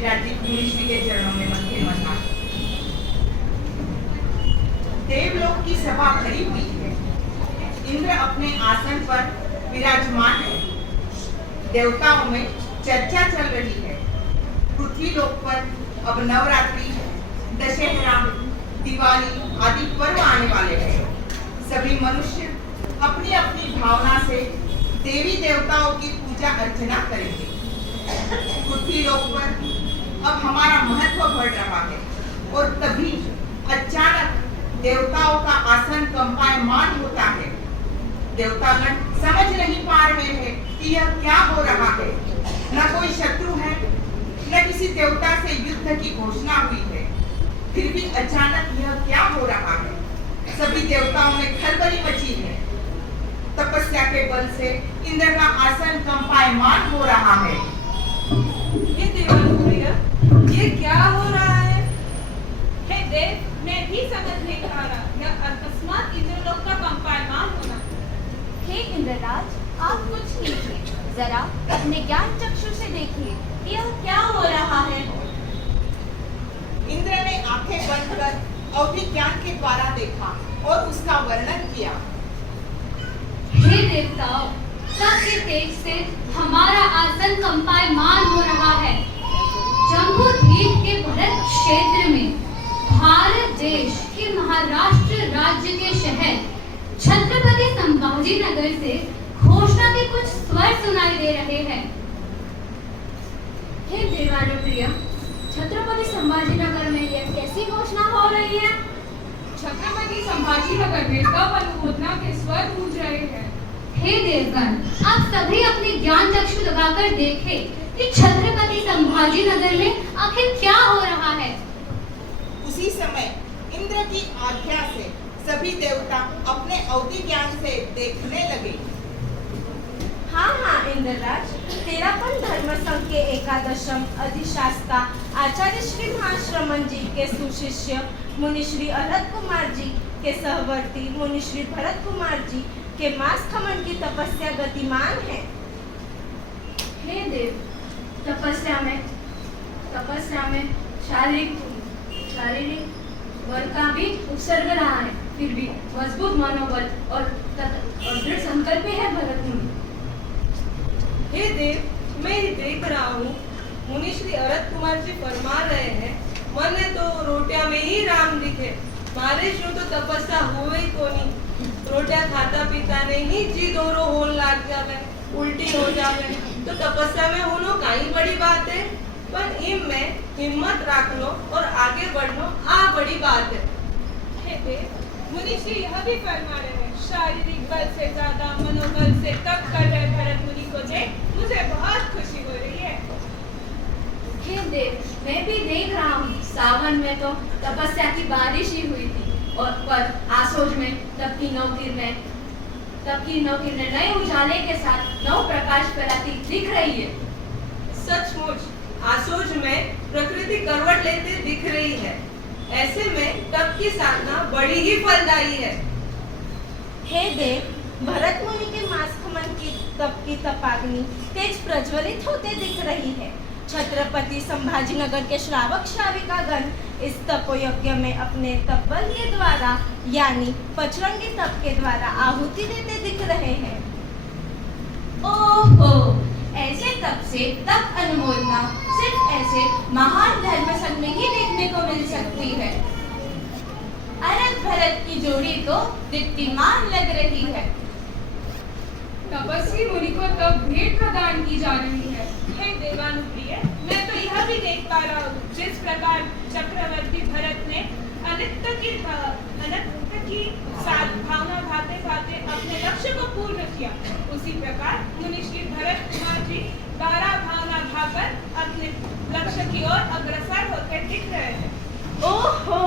विराजित मुनिश्री के चरणों में मंदिर बना। देवलोक की सभा भरी हुई है। इंद्र अपने आसन पर विराजमान है। देवताओं में चर्चा चल रही है। पृथ्वी लोक पर अब नवरात्रि, दशहरा, दिवाली आदि पर्व आने वाले हैं। सभी मनुष्य अपनी अपनी भावना से देवी देवताओं की पूजा अर्चना करेंगे। पृथ्वी लोक पर अब हमारा महत्व बढ़ रहा है और तभी अचानक देवताओं का आसन कंपायमान होता है। देवतागण समझ नहीं पा रहे हैं कि यह क्या हो रहा है। न कोई शत्रु है, न किसी देवता से युद्ध की घोषणा हुई है, फिर भी अचानक यह क्या हो रहा है। सभी देवताओं में खलबली मची है। तपस्या के बल से इंद्र का आसन कंपायमान हो रहा है। ये देवानुप्रिय, ये क्या हो रहा है? हे देव, मैं भी समझ नहीं पा रहा। यह अकस्मात इंद्रलोक का कंपायमान होना। हे इंद्रराज, आप कुछ लीजिए, जरा अपने ज्ञान चक्षु से देखिए कि यह क्या हो रहा है। इंद्र ने आंखें बंद कर अवधि ज्ञान के द्वारा देखा और उसका वर्णन किया। हे देवताओं, सबके तेज से हमारा आसन कंपायमान हो रहा है। जम्बूद्वीप के भरत क्षेत्र में भारत देश के महाराष्ट्र राज्य के शहर छत्रपति संभाजी नगर से घोषणा के कुछ स्वर सुनाई दे रहे हैं। हे देवानुप्रिय, छत्रपति संभाजी नगर में यह कैसी घोषणा हो रही है? छत्रपति संभाजी नगर में कब अनुमोदना के स्वर गूंज रहे हैं। हे देवगण, आप सभी अपने ज्ञान चक्षु लगाकर देखें कि छत्रपति संभाजी नगर में आखिर क्या हो रहा है। उसी समय इंद्र की आज्ञा से सभी देवता अपने अवधि ज्ञान से देखने लगे। हाँ इंद्रराज, तेरापन धर्म संघ के एकादशम अधिशास्ता आचार्य श्री महाश्रमण जी के सुशिष्य मुनिश्री अरहत कुमार जी के सहवर्ती मुनिश्री भरत कुमार जी के मास खमन की तपस्या गतिमान है। हे देव, तपस्या में शारीरिक बल का भी उत्सर्ग रहा है, फिर भी मजबूत मनोबल और दृढ़ संकल्प है भरत मुनि। हे देव, मैं ही देख रहा हूँ, मुनिश्री अरहत कुमार जी फरमा रहे हैं, मने तो रोटिया में ही राम दिखे, मारे शू तो तपस्या हुई कोनी। रोटिया खाता पीता नहीं जी दोरो होल लाग जावे, उल्टी हो जावे, तो तपस्या में होनो काई बड़ी बात है। पर इम में हिम्मत राख लो और आगे बढ़ो, आ बड़ी बात है। हे देव, मुनिश्री यह भी फरमा रहे हैं, शारीरिक बल से ज्यादा मनोबल से तप कर रहे भरत मुनि को देख मुझे बहुत खुशी हो रही है। हे देव, मैं भी देख रहा हूँ, सावन में तो तपस्या की बारिश ही हुई थी और पर आसोज में तप की नौ किरणें नए उजाले के साथ नव प्रकाश फैलाती दिख रही है। सचमुच आसोज में प्रकृति करवट लेते दिख रही है। ऐसे में तप की साधना बड़ी ही फलदायी है। हे देव, भरत मुनि के मास खमन की तपाग्नि तेज प्रज्वलित होते दिख रही है। छत्रपति संभाजी नगर के श्रावक श्राविकागण इस तपोयज्ञ में अपने तपबल के द्वारा यानी पचरंगी तप के द्वारा आहुति देते दिख रहे हैं। ओहो, ऐसे तप से तप अनुमोदना सिर्फ ऐसे महान धर्म संघ में ही देखने को मिल सकती है। अरहत भरत की जोड़ी तो दीप्तिमान लग रही है। तपस्वी मुनि को तब भेंट प्रदान की जा रही है। हे देवानुप्रिय, मैं तो यह भी देख पा रहा हूँ, जिस प्रकार चक्रवर्ती भरत ने अनित्य की भावना भाते भाते अपने लक्ष्य को पूर्ण किया, उसी प्रकार मुनिश्री भरत कुमार जी बारह भावना भाकर अपने लक्ष्य की ओर अग्रसर होकर दिख रहे हैं। ओहो,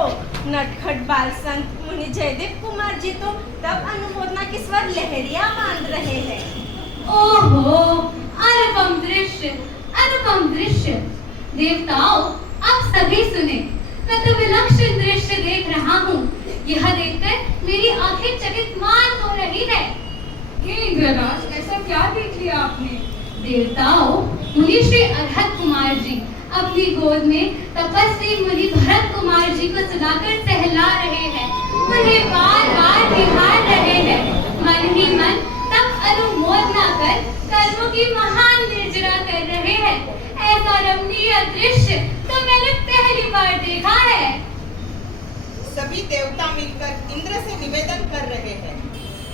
नटखट बाल संत मुनि जयदेव कुमार जी तो तब अनुमोदना के स्वर लहरिया बांध रहे हैं। ओहो, अनुपम दृश्य। देवताओं, आप सभी सुने, मैं तो विलक्षण दृश्य देख रहा हूँ। यह देखकर मेरी आंखें चकितमान हो रही है। हे इंद्रराज, ऐसा क्या देख लिया आपने? देवताओं, मुनिश्री अरहत कुमार जी अपनी गोद में तपस्वी मुनि भरत कुमार जी को सुनाकर सहला रहे हैं, उन्हें बार बार निहार रहे हैं, मन ही मन तब अनुमोदना कर कर्मों की महान निर्जरा कर रहे हैं। ऐसा रमणीय दृश्य तो मैंने पहली बार देखा है। सभी देवता मिलकर इंद्र से निवेदन कर रहे हैं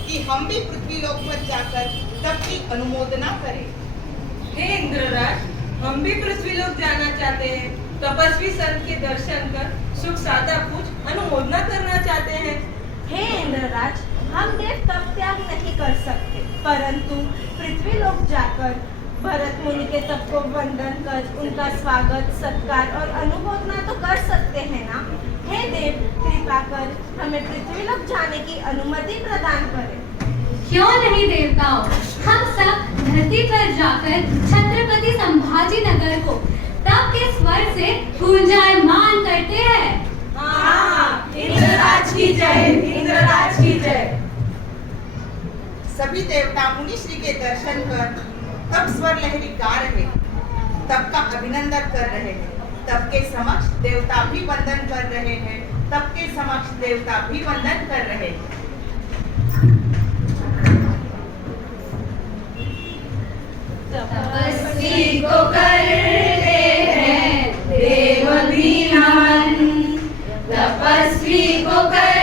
कि हम भी पृथ्वी लोक पर जाकर तप की अनुमोदना करें। हे इंद्रराज, हम भी पृथ्वी लोक जाना चाहते हैं। तपस्वी संत के दर्शन कर सुख सादा पूछ अनुमोदना करना चाहते हैं। हे इंद्रराज, हम देव तप त्याग नहीं कर सकते, परंतु पृथ्वी लोक जाकर भरत मुनि के तप को वंदन कर उनका स्वागत सत्कार और अनुमोदना तो कर सकते हैं ना। हे देव, कृपा कर हमें पृथ्वी लोक जाने की अनुमति प्रदान करें। क्यों नहीं देवताओं, हम सब धरती पर जाकर छत्रपति संभाजी नगर को तप के स्वर से गुंजायमान करते हैं। हाँ, इंद्रराज की जय, इंद्रराज की जय। सभी देवता मुनि श्री के दर्शन कर तब स्वर लहरी गा रहे, तब का अभिनंदन कर रहे हैं। तब के समक्ष देवता भी वंदन कर रहे हैं, तब के समक्ष देवता भी वंदन कर रहे हैं। तपस्वी को करते हैं देव भी नमन, तपस्वी को कर